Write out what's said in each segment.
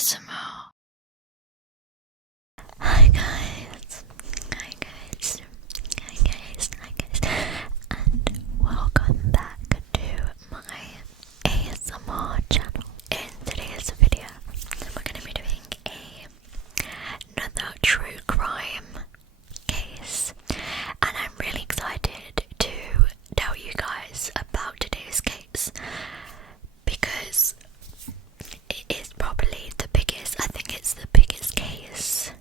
ASMR. Hi guys, hi guys, hi guys, hi guys, and welcome back to my ASMR channel. In today's video, we're going to be doing another true crime case, and I'm really excited to tell you guys about today's case because it is probably the biggest, I think it's the biggest case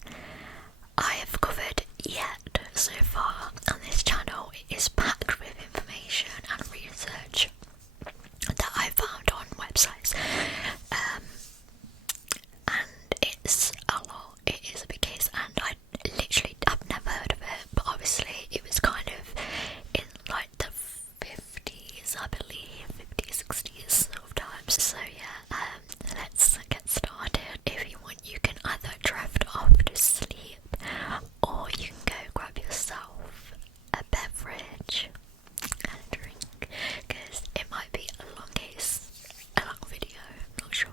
I have covered yet so far on this channel. It is packed with information and research that I found on websites, and it's a lot. It is a big case, and I've never heard of it, but obviously it was kind of in like the 50s, I believe, 50s, 60s sort of times. So yeah, let's get started. If you want, you can either drift off to sleep, or you can go grab yourself a beverage and a drink, because it might be a long case, a long video, I'm not sure,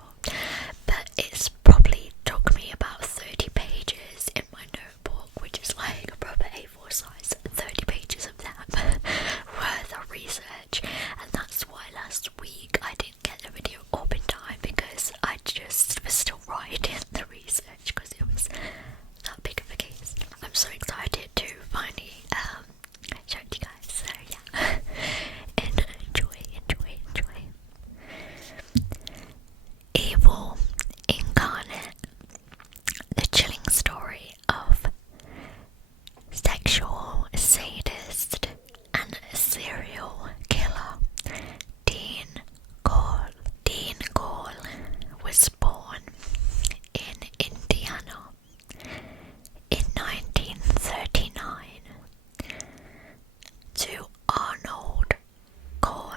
but it's probably took me about 30 pages in my notebook, which is like a proper A4 size, 30 pages of that worth of research, and that's why last week I didn't get the video up in time, because I just was still writing the research because it was that big of a case. I'm so excited to finally show it to you guys, so yeah, enjoy. Evil Incarnate, the chilling story of sexual sadist and serial killer Dean Corll. Dean Corll was born in Indiana in 1939 to Arnold Corll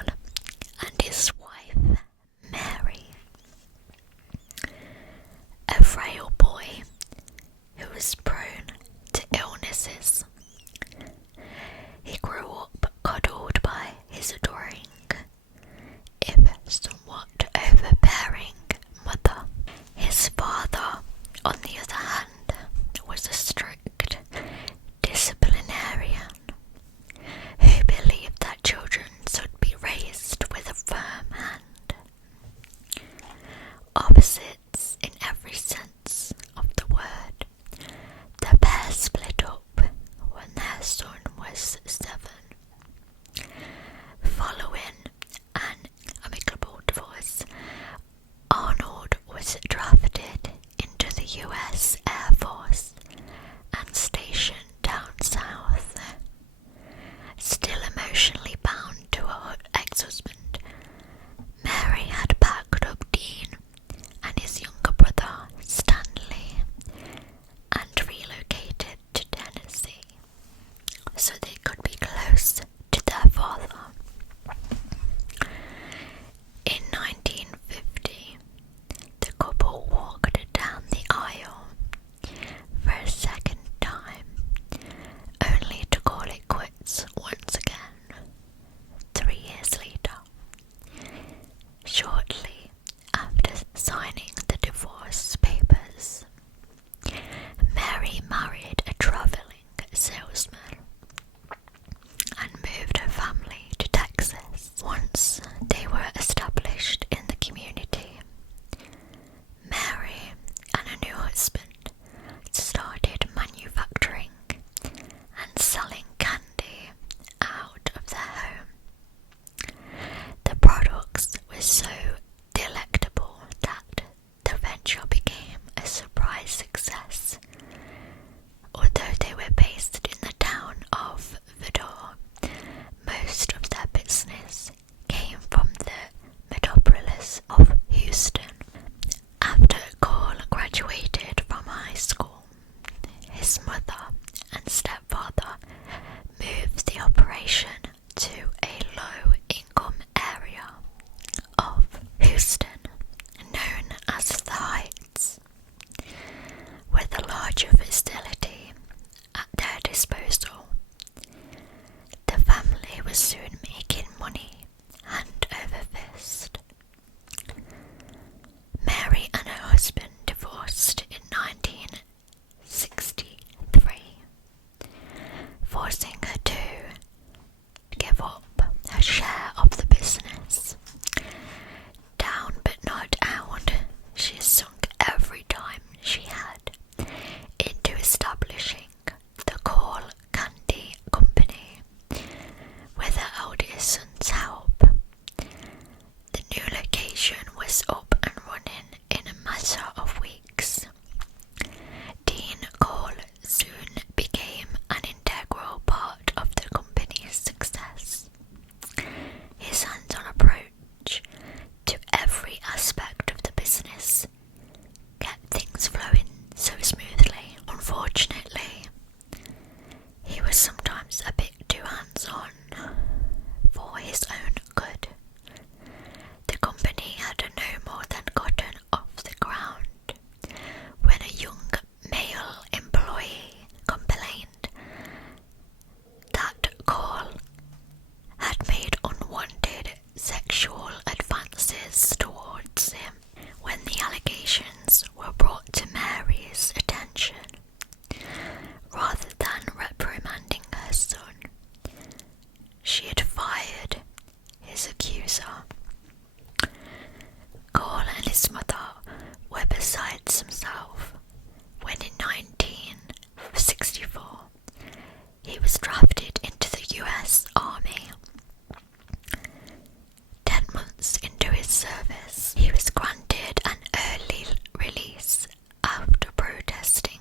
and his wife Mary, a frail boy who was prone to illnesses. He grew up cuddled by his adoring, if somewhat overbearing, mother. His father, on the other hand, was a strict disciplinarian who believed that children should be raised with a firm hand. Opposites in every sense of the word, the pair split up when their son was 7. Following an amicable divorce, Arnold was drafted into the US Air Force and stationed down south. Still emotionally bound to her ex-husband, Mary had packed up Dean and his every aspect of the business kept things flowing so smoothly. Unfortunately, he was sometimes a bit too hands-on for his own good. The company had no more than gotten off the ground when a young male employee complained that Corll had made unwanted sexual advances towards him. When the allegations were brought to Mary's attention, rather than reprimanding her son, she had fired his accuser. Corll and his mother were besides himself when in 1964 he was drafted into the US Army. 10 months into his service, he was granted an early release after protesting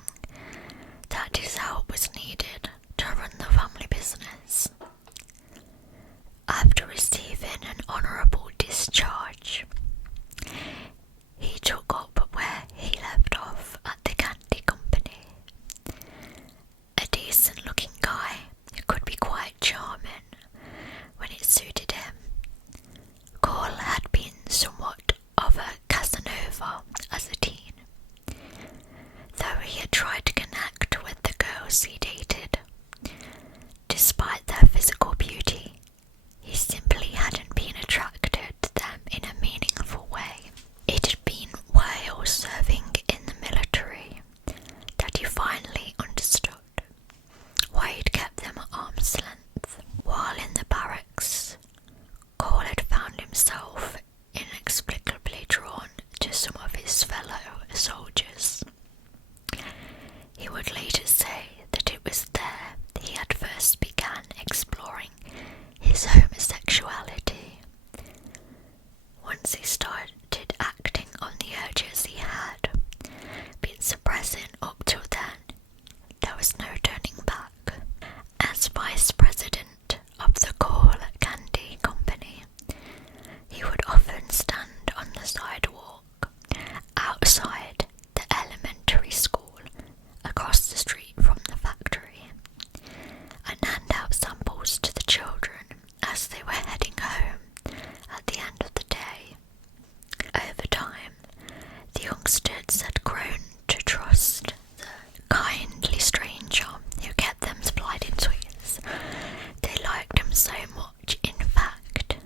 that his help was needed to run the family business. After receiving an honourable discharge, he took up where he left off at the candy company. A decent-looking guy who could be quite charming when it suited him. Corll had been somewhat of a Casanova as a teen. Though he had tried to connect with the girls he dated, despite their physical beauty, he simply hadn't been attracted to them in a meaningful way. It had been while serving in the military that he finally understood why he'd kept them at arm's length. While in the barracks, Corll had found himself inexplicably drawn to some of his fellow soldiers. He would later say that it was there he had first began exploring his homosexuality. Once he started acting on the urges he had been suppressing up till then, there was no turning back. As vice president of the Corll Candy Company, he would often stand on the sidewalk outside the elementary school across the street from the factory and hand out samples to the children as they were heading home at the end of the day. Over time, the youngsters had grown to trust the kindly stranger who kept them supplied in sweets. They liked him so much, in fact,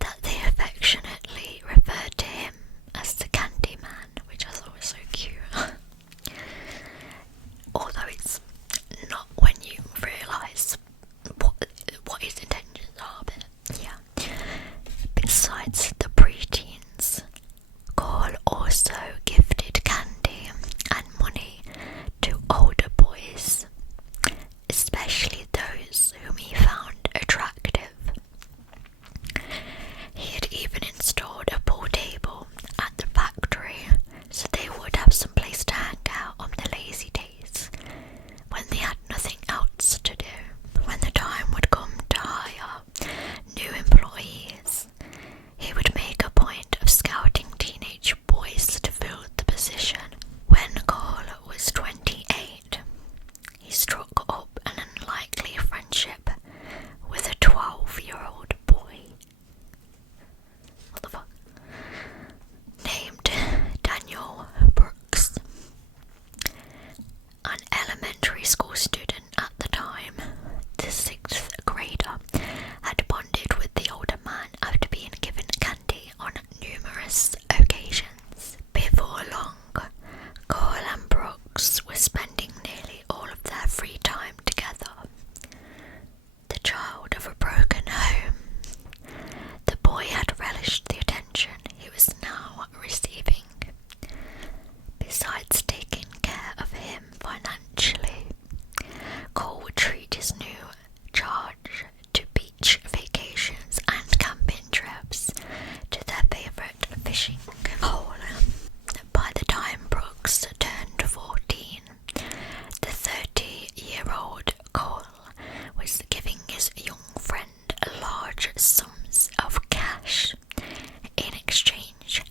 that they affectionately referred to him as the Candy Man, which I thought was so cute. Although it's not when you realise what his intentions are, but yeah. Besides the preteens, Corll also gifted candy and money to older boys, especially those whom he found attractive. He had even installed a pool table at the factory so they would have some place to hang out on the lazy days when they had nothing else to do. When the time would come to hire new employees, he would make a point of scouting teenage boys to fill the position. When Corll was 28, he struck up an unlikely friendship with a 12-year-old boy. What the fuck? Named Daniel Brooks. An elementary school student at the time, the 6th grader, had bonded with the older man after being given candy on numerous occasions. Before long, Corll and Brooks were spending nearly all of their free time together. The child of a broken home, the boy had relished the attention he was now receiving. Besides taking care of him financially, Corll would treat his new charge to beach vacations and camping trips to their favourite fishing hole. By the time Brooks turned 14, the 30-year-old Corll was giving his young friend large sums of cash in exchange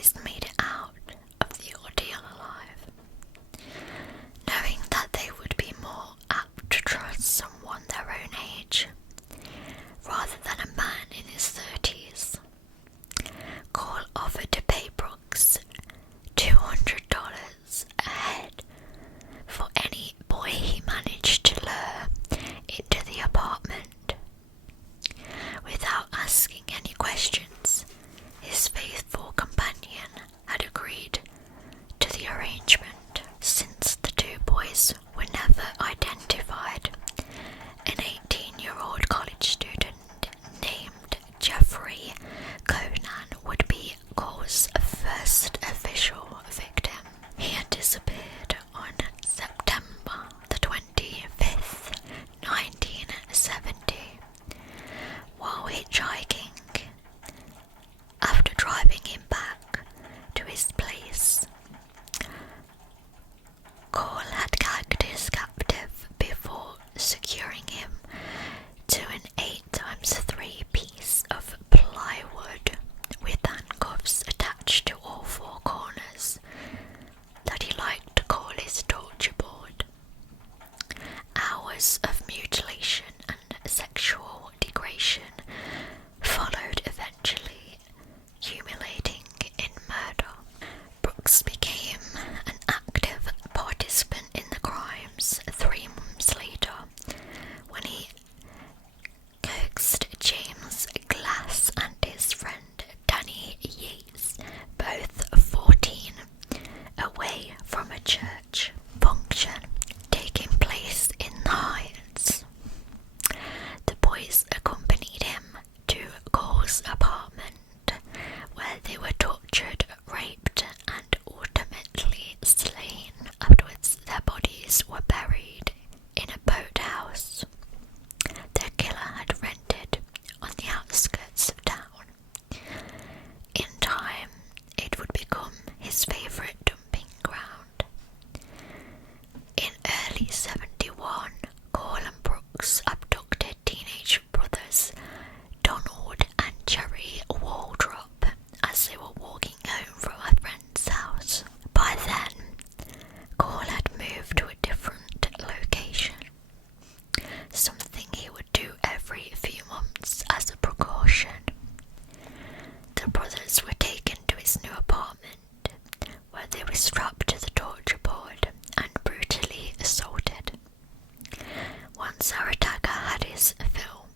boys made it out of the ordeal alive, knowing that they would be more apt to trust someone their own age rather than a man in his 30s. Corll offered to pay Brooks $200 a head for any boy he managed to lure into the apartment. Without asking any questions, his faithful companion had agreed to the arrangement. Since the two boys were never identified, an 18-year-old college student named Jeffrey Conan would be Corll's first official victim. He had disappeared on September the 25th, 1970, while hitchhiking. After driving him back to his place, Corll had gagged his captive before securing him to an 8x3 piece of plywood with handcuffs attached to all four corners that he liked to call his torture board. Hours of mutilation and sexual degradation followed, eventually culminating in murder. Brooks became an active participant in the crimes 3 months later when he coaxed James Glass and his friend Danny Yates, both 14, away from a church function taking place in the Heights. The boys accompanied him to Corll's apartment, where they were tortured, raped, and ultimately slain. Afterwards, their bodies were buried in a boathouse their killer had rented on the outskirts of town. In time, it would become his favourite dumping ground. In early 71, Corll and Brooks abducted teenage brothers Donald and Jerry Waldrop as they were walking home from a friend's house. By then, Corll had moved to a different location, something he would do every few months as a precaution. The brothers were taken to his new apartment, where they were strapped to the torture board and brutally assaulted. Once our attacker had his fill,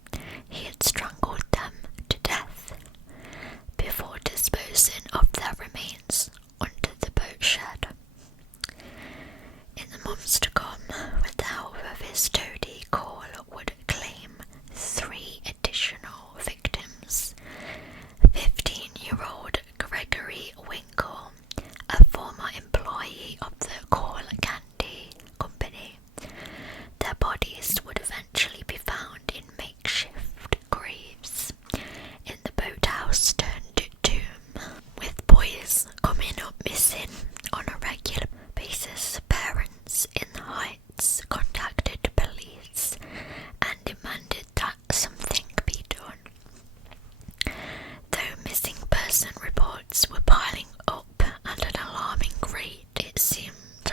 he had strangled them to death before disposing of their remains under the boat shed. In the months to come, with the help of his toady, Corll would claim 3 additional victims. 15-year-old Gregory Winkle, a former employee of the Corll Candy Company. Their bodies would eventually be found in makeshift graves in the boathouse turned tomb. With boys coming up missing on a regular basis, parents in the Heights contacted police and demanded that something be done. Though missing person reports were piling up at an alarming rate, it seemed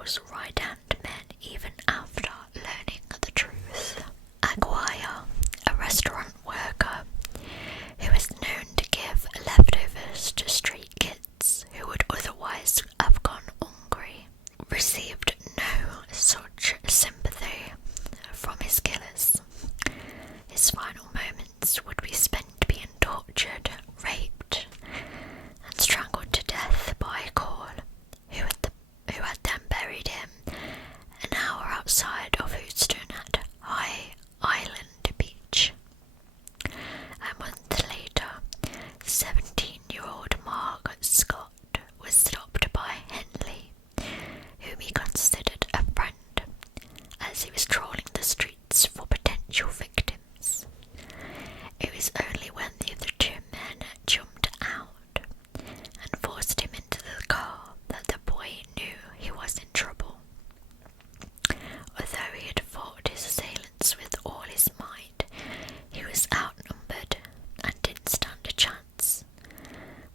Corll's right-hand men even after learning the truth. Aguirre, a restaurant worker who was known to give leftovers to street kids who would otherwise have gone hungry, received no such sympathy from his killers. His final moments would be spent being tortured, raped, and strangled to death by Corll, who had then buried him an hour outside of Houston at High Island Beach. A month later, 17-year-old Mark Scott was stopped by Henley, whom he considered a friend, as he was trawling the streets for potential victims. It was only when the other two men jumped out and forced him into the car that the boy knew he was in trouble. Although he had fought his assailants with all his might, he was outnumbered and didn't stand a chance.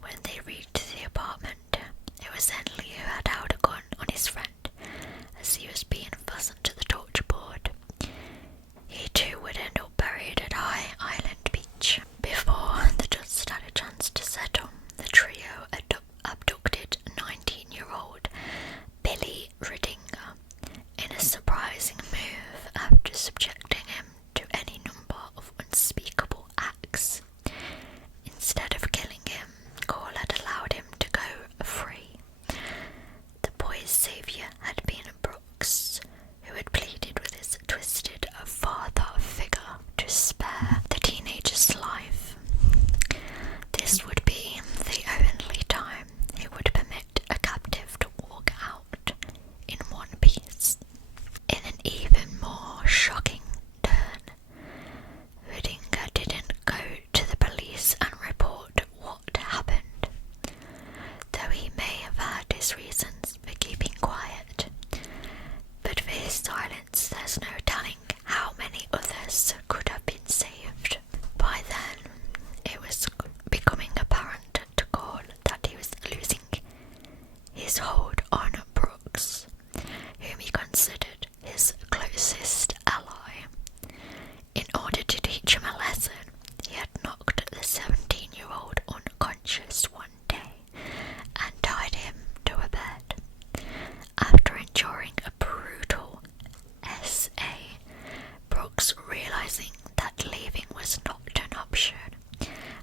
When they reached the apartment, it was Henley who had held a gun on his friend as he was being fastened to the torture board. He too would end up buried at High Island Beach. Before the dust had a chance to settle, the trio abducted 19-year-old Billy Ridinger in a surprising move after subjecting him to any number of unspeakable acts. Instead of killing him, Corll had allowed him to go free. The boy's saviour had been Brooks, who had pleaded with his twisted father figure to spare the teenager's life. This would be the only time he would permit a captive to walk out in one piece. In an even more shocking turn, Ridinger didn't go to the police and report what happened, though he may have had his reasons for keeping quiet. But for his silence, there's no telling how many others could have been saved. By then, it was becoming apparent to Corll that he was losing his hold on Brooks, whom he considered his closest ally. In order to teach him a lesson, he had knocked the 17-year-old unconscious one day and tied him to a bed. After enduring a brutal SA, Brooks, realizing that leaving was not an option,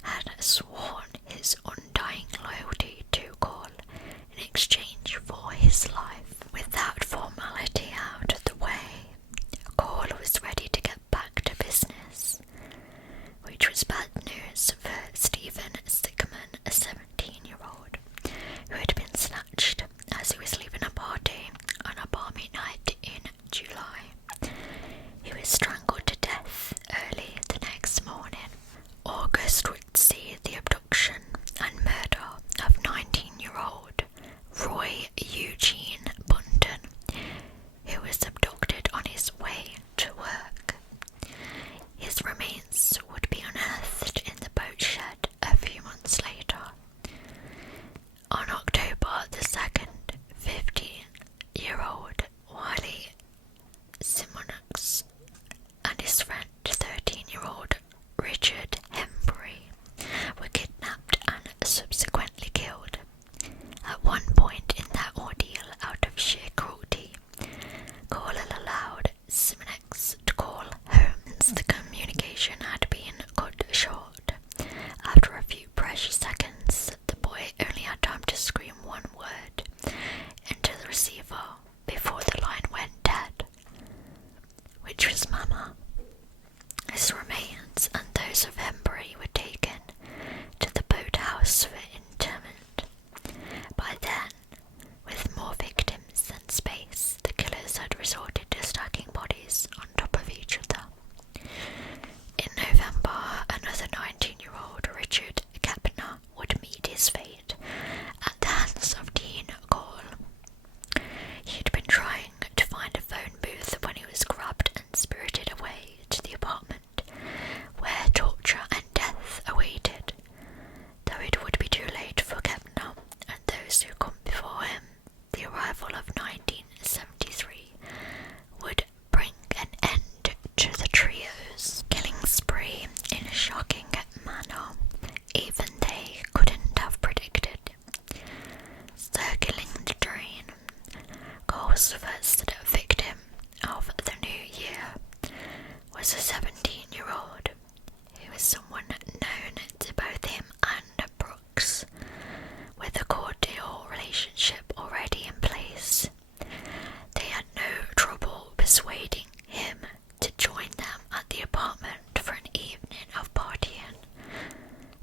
had sworn his undying loyalty to Corll in exchange for his life. With that formality out of the way, Corll was ready to get back to business, which was bad news for Stephen Sickman, a 17-year-old, who had been snatched as he was leaving a party on a balmy night in July. He was strangled to death early the next morning. August would see the abduction and murder of 19-year-old Roy Eugene Bunton, who was abducted on his way to work. His remains would be unearthed in the boat shed a few months later. On October the 2nd, 15-year-old Wiley Simmons and his friend 13-year-old Richard Hembry were kidnapped and subsequently killed. At one point in that ordeal, out of sheer cruelty, Corll allowed Simmons to call home since the communication had been cut short. After a few precious seconds, the boy only had time to scream one word into the receiver before first victim of the new year was a 17-year-old who was someone known to both him and Brooks, with a cordial relationship already in place. They had no trouble persuading him to join them at the apartment for an evening of partying.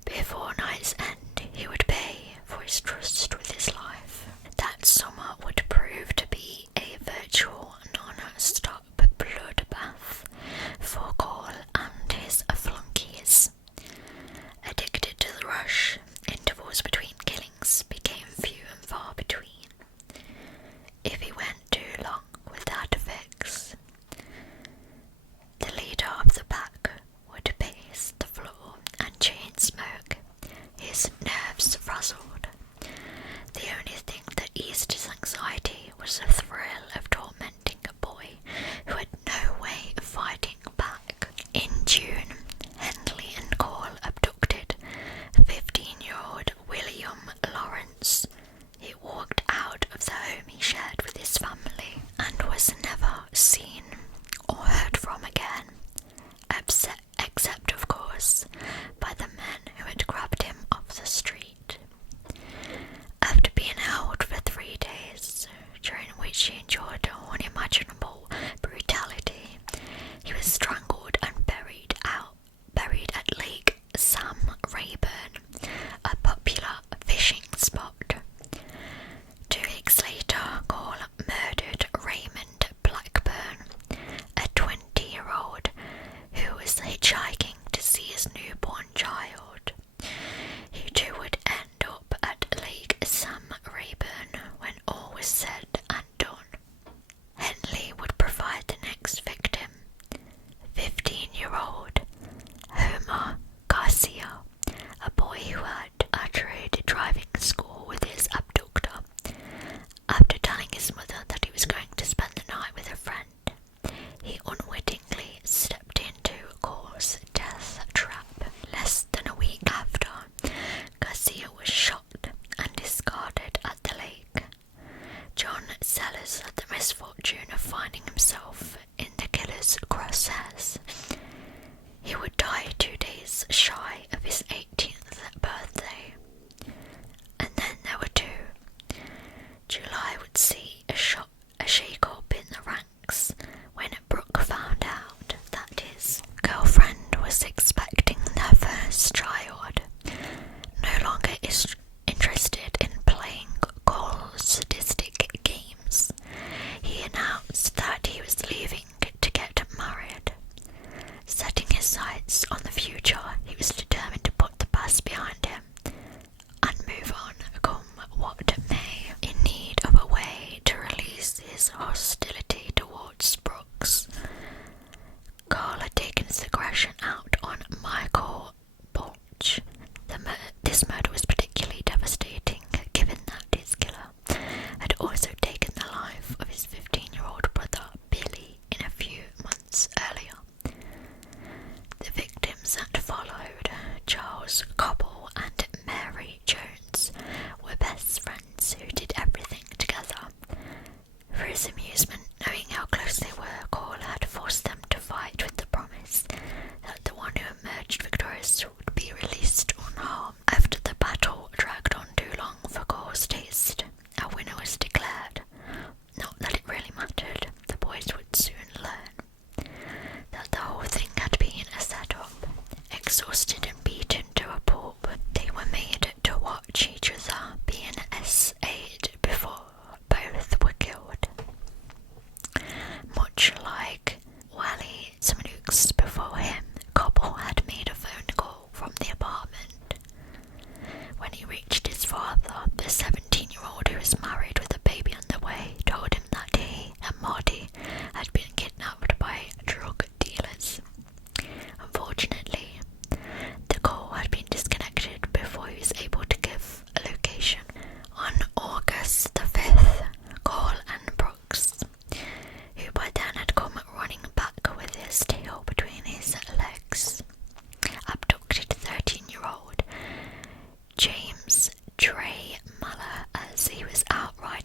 Before night's end, he would pay for his trust with his life. That summer would prove to be a virtual non-stop bloodbath for Corll and his flunkies. Addicted to the rush, intervals between killings became few and far between. If he went too long without a fix, the leader of the pack would pace the floor and chain smoke, his nerves frazzled. The only thing that eased his anxiety was the thrill of tormenting a boy who had no way of fighting back. In June, Henley and Corll abducted 15-year-old William Lawrence. He walked out of the home he shared with his family and was never seen or heard from again, except of course by the men who had grabbed him off the street. After being held for 3 days, during which he endured unimaginable brutality, he was strangled and buried at Lake Sam Rayburn, a popular fishing spot. 2 weeks later, Corll murdered Raymond Blackburn, a 20-year-old who was hitchhiking to see his newborn child. He too would end up at Lake Sam Rayburn when all was said and done. Henley would provide the next victim, 15-year-old Homer Garcia, a boy who had attended driving school with his abductor. After telling his mother that he was going to spend the night with a friend, he unwittingly stepped into Corll's death trap. Less than a week after, Garcia was shot and discarded at the lake. John Sellers had the misfortune of finding himself in the killer's crosshairs. He would die 2 days shy of his 18th birthday. And then there were 2. July would see a shake-up in the ranks when Brooke found out that his girlfriend was expecting their first child. No longer interested in playing Corll's sadistic games, he announced that he was leaving to get married. Setting his sights on the future, he was determined to put the past behind him and move on, come what may. In need of a way to release his hostility towards Brooks, Corll had taken his aggression out on Michael Balch. This murder was particularly devastating, given that his killer had also taken the life of his 15-year-old brother Billy in a few months earlier. The victims that followed, Charles Cobble and Mary Jones, were best friends who did everything together. For his amusement, knowing how close they were, Corll had forced them to fight with the promise that the one who emerged victorious would be released unharmed. After the battle dragged on too long for Corll's taste, a winner was declared. Not that it really mattered, the boys would soon learn that the whole thing had been a setup. Exhausted and beaten to a pulp, they were made to watch each other being essayed before both were killed. Much like Wally Smooks before him, Cobble had made a phone call from the apartment. When he reached his father, the 17-year-old who was married with a baby on the way told him that he and Marty had been kidnapped by drug dealers. Unfortunately, the call had been disconnected before he was able to give a location. On August the 5th, Corll and Brooks, who by then had come running back with his tail between his legs, abducted 13-year-old James Trey Muller as he was out riding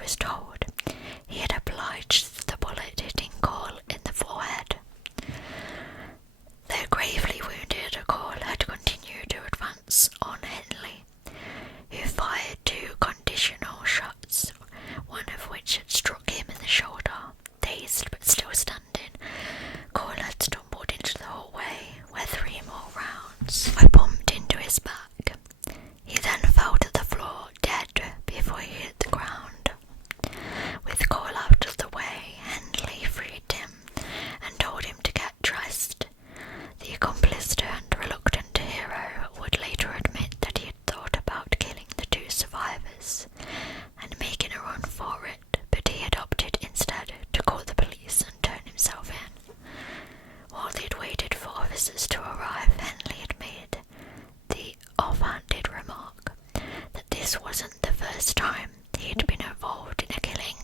was told, he had obliged the bullet hitting Corll in the forehead. Though gravely wounded, Corll had continued to advance on Henley, who fired 2 conditional shots, one of which had struck him in the shoulder. Dazed but still standing, Corll had stumbled into the hallway, where 3 more rounds were pumped into his back. He then fell to the floor, dead, before he hit the ground. With Corll out of the way, Henley freed him and told him to get dressed. The accomplice turned reluctant hero would later admit that he had thought about killing the 2 survivors and making a run for it, but he had opted instead to call the police and turn himself in. While they had waited for officers to arrive, Henley had made the offhanded remark that this wasn't the first time he had been involved in a killing.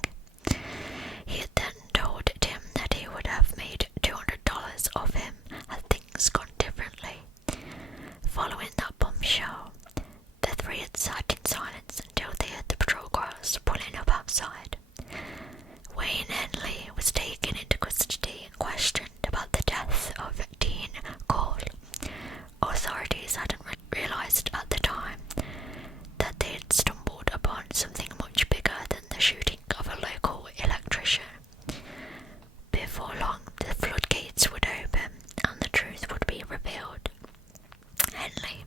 He had then told Tim that he would have made $200 off him had things gone differently. Following that bombshell, the 3 had sat in silence until they heard the patrol cars pulling up outside. Wayne Henley was taken into custody and questioned about the death of Dean Corll. Authorities hadn't realised at the time that they had stumbled upon something much bigger than the shooting of a local electrician. Before long, the floodgates would open and the truth would be revealed. Henley,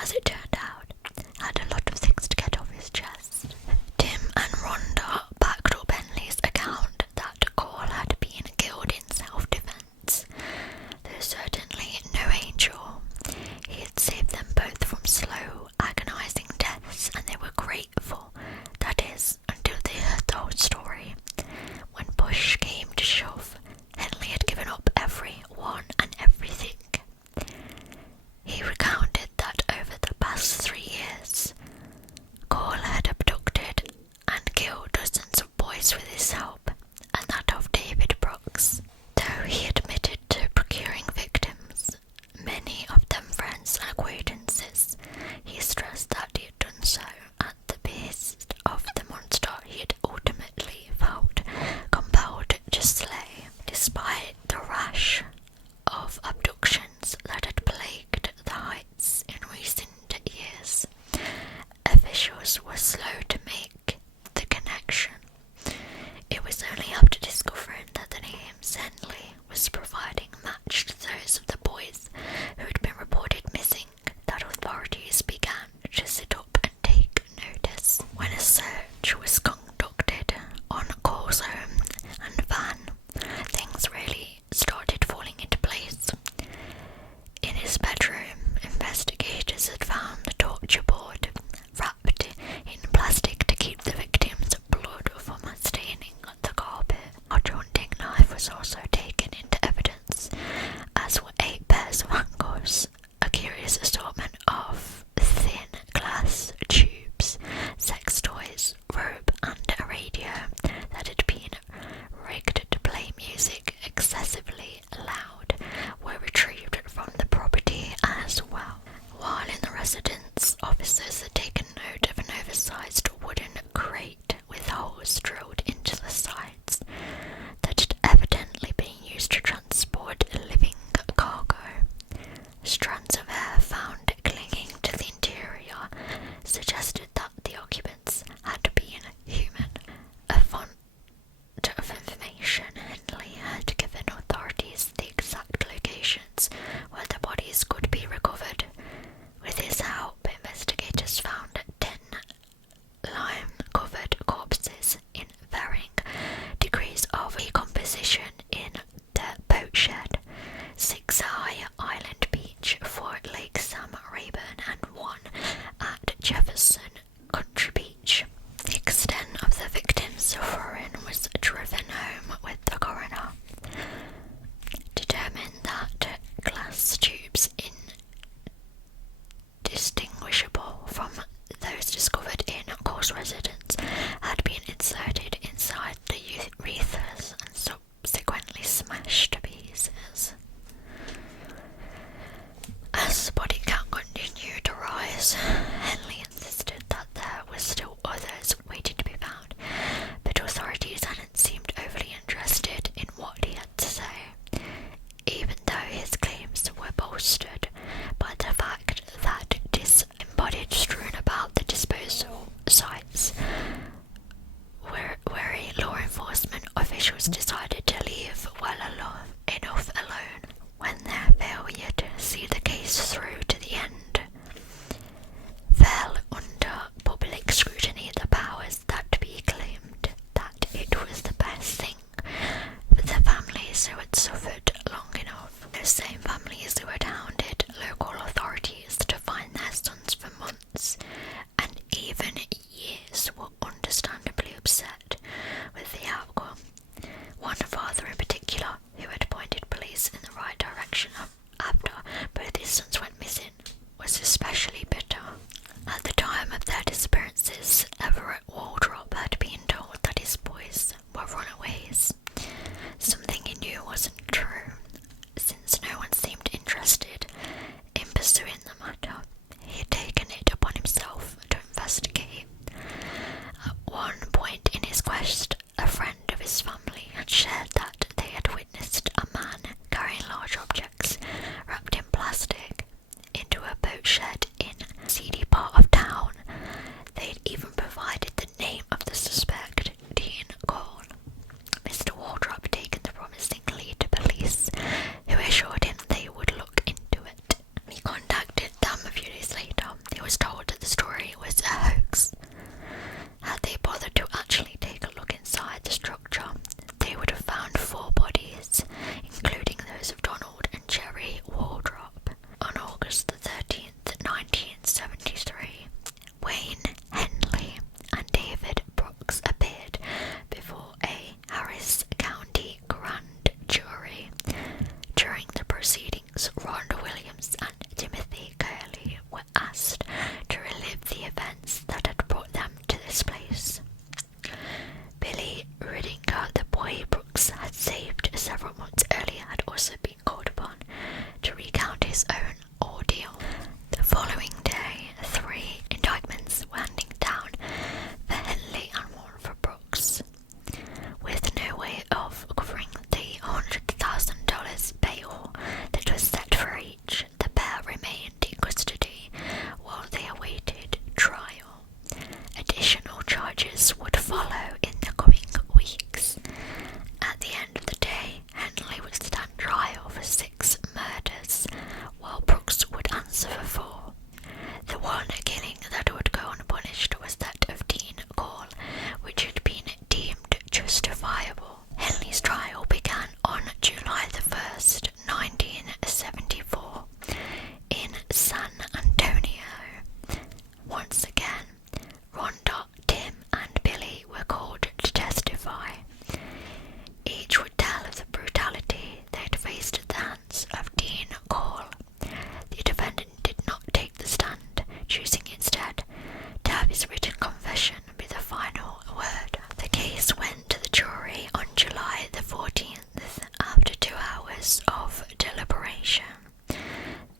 as it turned out, had a lot of things to get off his chest. Tim and Rhonda backed up Henley's account that Corll had been killed in self-defence. Though certainly no angel, he had saved them both from slow, agonising deaths, and they were grateful, that is, until they heard the whole story. When push came to shove, Henley had given up everyone and everything. He recounted that over the past 3 years, Corll had abducted and killed dozens of boys with his help, and that of David Brooks. Though he admitted to procuring victims, many of them friends and acquaintances, he stressed that he had done so at the behest of the monster he had ultimately felt compelled to slay. Despite the rash of abductions that had plagued the Heights in recent years, officials were slow to make the connection. It was only after discovering that the name Henley was providing matched those of the boys who had been reported missing that authorities began to sit up and take notice. When a search was conducted on Corll's home and van, things really started falling into place. In his bedroom, investigators had found the torture board wrapped in plastic to keep the victim's blood from staining the carpet. A hunting knife was also taken into evidence, as were 8 pairs of handcuffs officials decided to leave enough alone when their failure to see the case through to the end fell under public scrutiny. The powers that be claimed that it was the best thing for the families who had suffered long enough. Those same families who had hounded local authorities to find their sons for months and even years were understandably upset with the outcome. One father in particular, who had pointed police in the right direction after both his sons went missing, was especially bitter. At the time of their disappearances, Everett Waldrop had been told that his boys were runaways, something he knew wasn't true, since no one seemed interested in pursuing the matter. He had taken it upon himself to investigate. At one point in his quest, a friend of his family had shared that they had witnessed a man carrying large objects wrapped in plastic into a boat shed in a seedy part of town. They had even provided the name of the suspect, Dean Corll. Mr. Waldrop had taken the promising lead to police, who assured him they would look into it. He contacted them a few days later. He was told that the story was a hoax. Had they bothered to actually take a look inside the structure, they would have found 4 bodies, including those of Donald and Jerry Waldrop. On August the 13th, 1973, Wayne Henley and David Brooks appeared before a Harris County grand jury. During the proceedings, Rhonda Williams and Timothy Curley were asked to relive the events that had brought them to this place. Billy Ridinger, the boy Brooks had saved several months earlier, had also been called upon to recount his own ordeal. The following day, 3 indictments were handing down for Henley and 1 for Brooks. With no way of covering the $100,000 bail that was set for each, the pair remained in custody while they awaited trial. Additional charges would follow in the coming weeks. At the end of the day, Henley would stand trial for 6 murders, while Brooks would answer for 4. The one killing that would go unpunished was that of Dean Corll, which had been deemed justifiable. Henley's trial began on July the 1st, 1974, in San Antonio. Once again, Rhonda, Tim and Billy were called to testify. Each would tell of the brutality they had faced at the hands of Dean Corll. The defendant did not take the stand, choosing instead to have his written confession be the final word. The case went to the jury on July the 14th. After 2 hours of deliberation,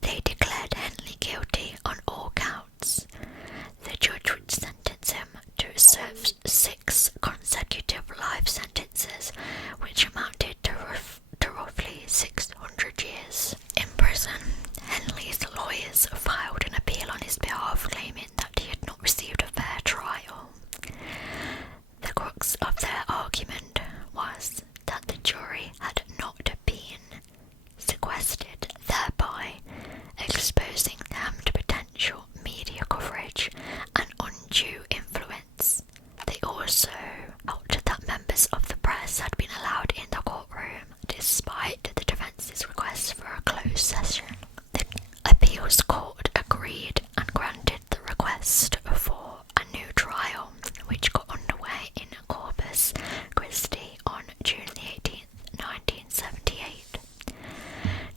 they declared Henley guilty on all counts. The judge would sentence him to serve 6 consecutive life sentences, which amounted to roughly 600 years in prison. Henley's lawyers filed an appeal on his behalf, claiming that he had not received a fair trial. The crux of their argument was that the jury had not been sequestered, thereby exposing them to potential media coverage and undue influence. They also felt that members of the press had been allowed in the courtroom, despite the defence's request for a closed session. The appeals court agreed and granted the request for a new trial, which got underway in Corpus Christi on June the 18th, 1978.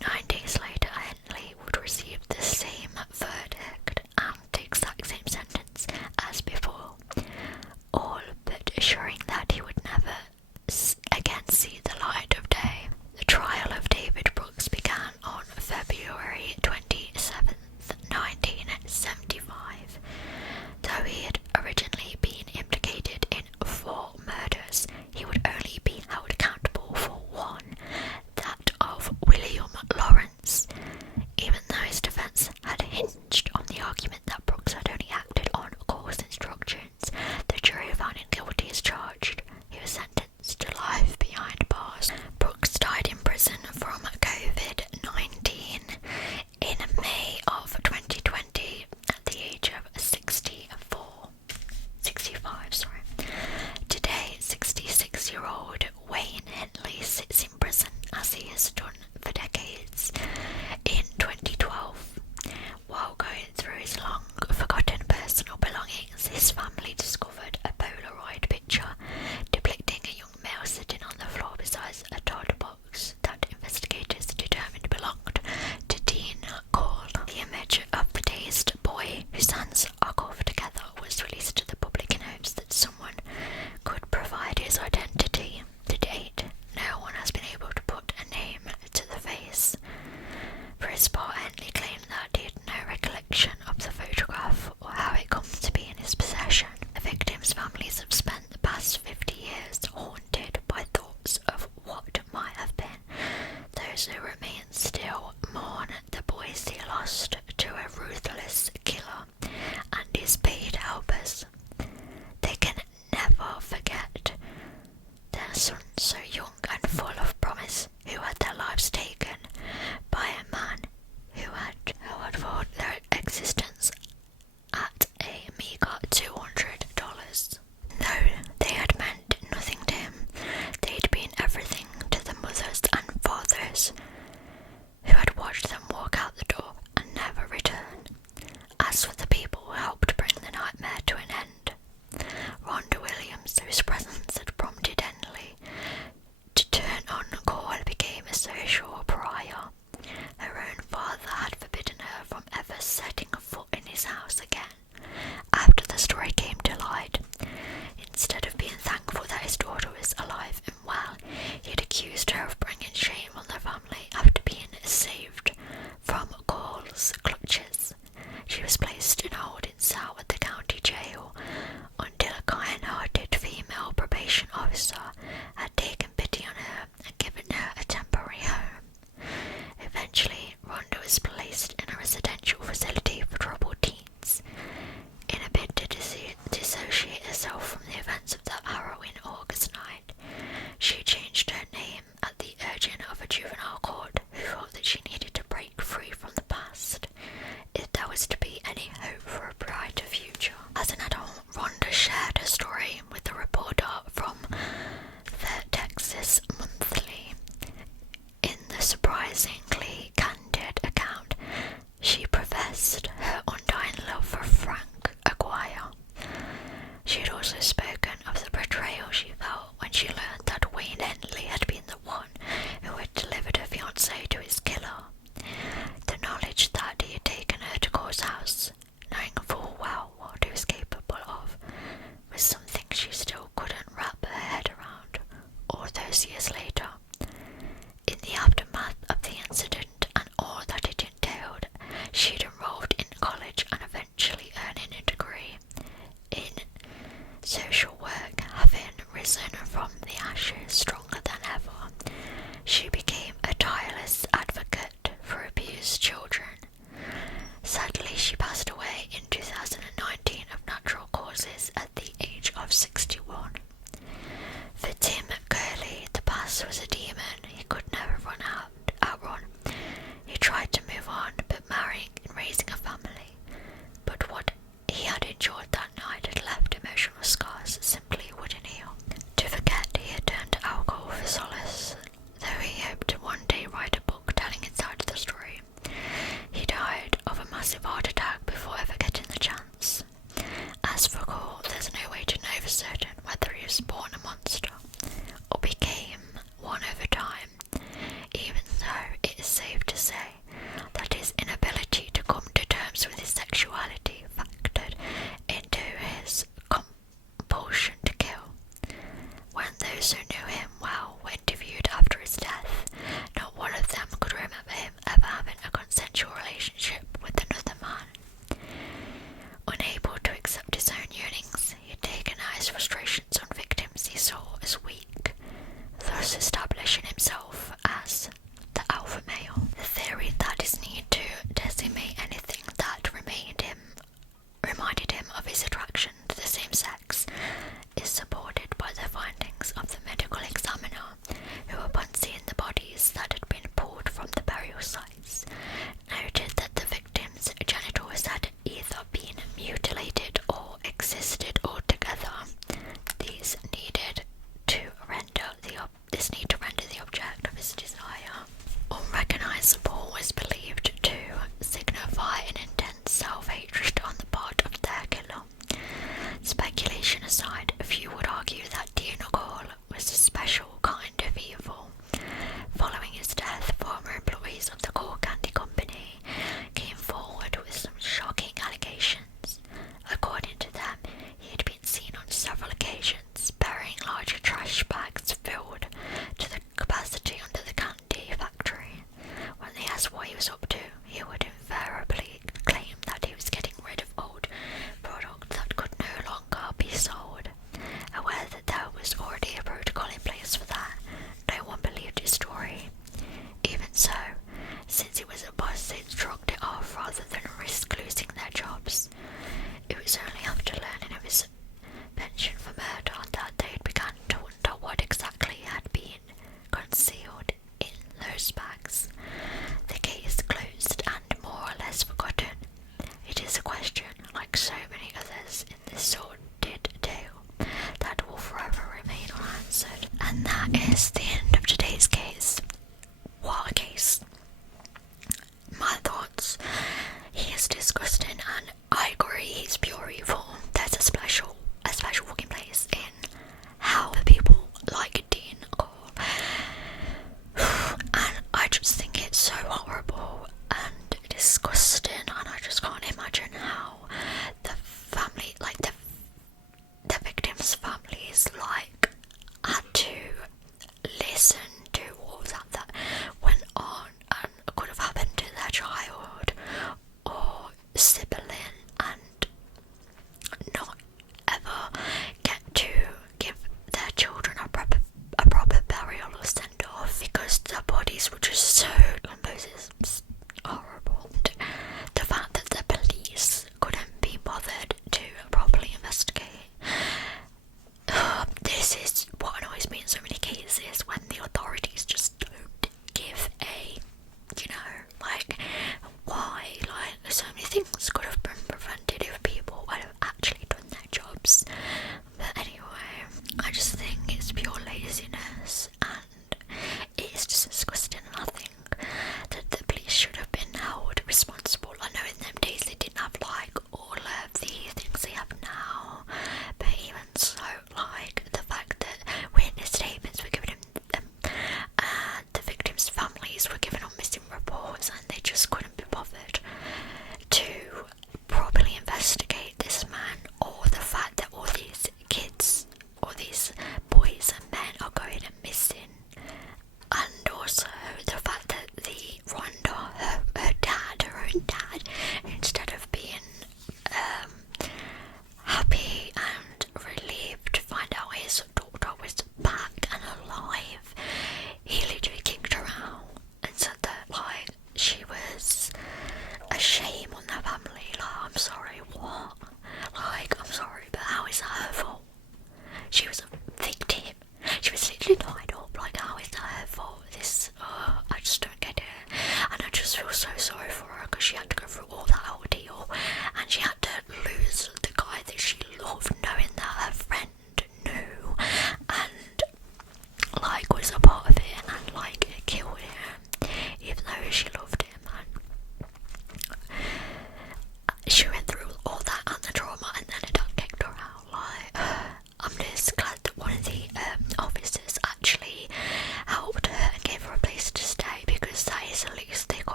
9 days later, Henley would receive the same verdict and the exact same sentence as before, all but assuring that he would never again see the light of day. The trial of David Brooks began on February sons so young and full of promise, who had their lives taken by a man who had fought their existence at a meagre $200. Though they had meant nothing to him, they'd been everything to the mothers and fathers who had watched them walk out the door and never return. As for the people who helped bring the nightmare to an end, Rhonda Williams, whose presence had prompted Henley to turn on Corll, became a social pariah. Her own father had forbidden her from ever setting a foot in his house again after the story came to light. Instead of being thankful that his daughter was alive and well, he had accused her of bringing shame on the family after being saved from Corll's clutches. She was placed in a holding cell at the county jail until a kind-hearted female probation officer had taken pity on her and given her a temporary home. Eventually, Rhonda was placed in a residential facility for troubled teens. In a bid to dissociate herself from the events of that harrowing August night, she changed her name at the urging of a juvenile court who thought that she needed to break free from the past if there was to be any hope for a brighter future. As an adult, Rhonda shared her story with a reporter from the Texas Monthly. In the surprisingly candid account, she professed her undying love for Frank Aguirre. She had also spoken of the betrayal she felt when she learned that Wayne Henley had been the one who had delivered her fiancé to his killer. The knowledge that he had taken her to Corll's house, knowing full well what he was capable of, was something she still couldn't wrap her head around all those years later. In the aftermath of the incident and all that it entailed, she'd enrolled in college and eventually earning a degree in social work. Having risen from the ashes stronger than ever, she became a tireless advocate for abused children. Sadly, she passed away in 2019 of natural causes at the age of 61. For Tim Corll, the past was a demon he could never outrun. He tried to move on, but marrying and raising a family. But what he had endured that night had left emotional scars that simply wouldn't heal. To forget, he had turned to alcohol for solace, though he hoped to one day write a book telling his side of the story. He died of a massive heart attack before ever getting the chance. As for Corll, there's no way to know for certain whether he was born a monster or became one over time, even though it is safe to say that his inability to come to terms with his sexuality factored into his compulsion to kill. When those who knew him well were interviewed after his death, not one of them could remember him ever having a consensual relationship with another man. Unable to accept his own yearnings, he had taken out his frustrations on victims he saw as weak, thus establishing himself as the alpha male. The theory that his need to decimate anything that reminded him of his attraction to the same sex is supported by the findings of the medical examiner, who, upon seeing the bodies that had been pulled from the burial sites, noted that the victims' genitals had either been mutilated or existed altogether. This need to render the object of his desire unrecognizable was believed to signify an intense self-hatred on the part of their killer. Speculation aside, a few would argue that Dina Corll was a special kind of evil. Following his death, former employees of the Corll Candy Company came forward with some shocking allegations. According to them, he had been seen on several occasions burying large trash bags filled to the capacity under the candy factory. When they asked what he was up to, he would invariably claim that he was getting rid of old product that could no longer be sold, aware that there was already a protocol in place for And that is the end of today's case. What a case. My thoughts. He is disgusting, and I agree, he's pure evil. There's a special fucking place in how the people like Dean Corll. And I just think it's so horrible and disgusting, and I just can't imagine how the family, like the victims' families, like, had to listen to all that went on and could have happened to their child or sibling, and not ever get to give their children a proper burial or send off because their bodies were just so composed. It's horrible. The fact that the police couldn't be bothered to properly investigate. This is what annoys me in so many cases, when the authorities just don't give a, like, why? Like, so many things could have been prevented if people would have actually done their jobs. But anyway, I just think it's pure laziness, and it's just disgusting, and I think that the police should have been held responsible. I know in them days they didn't have, like, all of the things they have now, but even so, like, the fact that witness statements were given them, and the victims' families were given on missing reports, and they just couldn't be bothered to properly investigate this man, or the fact that all these kids, all these boys and men are going missing, and also the fact that the Rhonda, her own dad, instead of being happy and relieved to find out his daughter was back and alive, he literally kicked her out and said that, like, she was a shame on their family. Like, I'm sorry, what? Like, I'm sorry, but how is that her fault? She was a victim. She was literally tied up. Like, how is that her fault? I just don't get it. And I just feel so sorry for her because she had to go through all that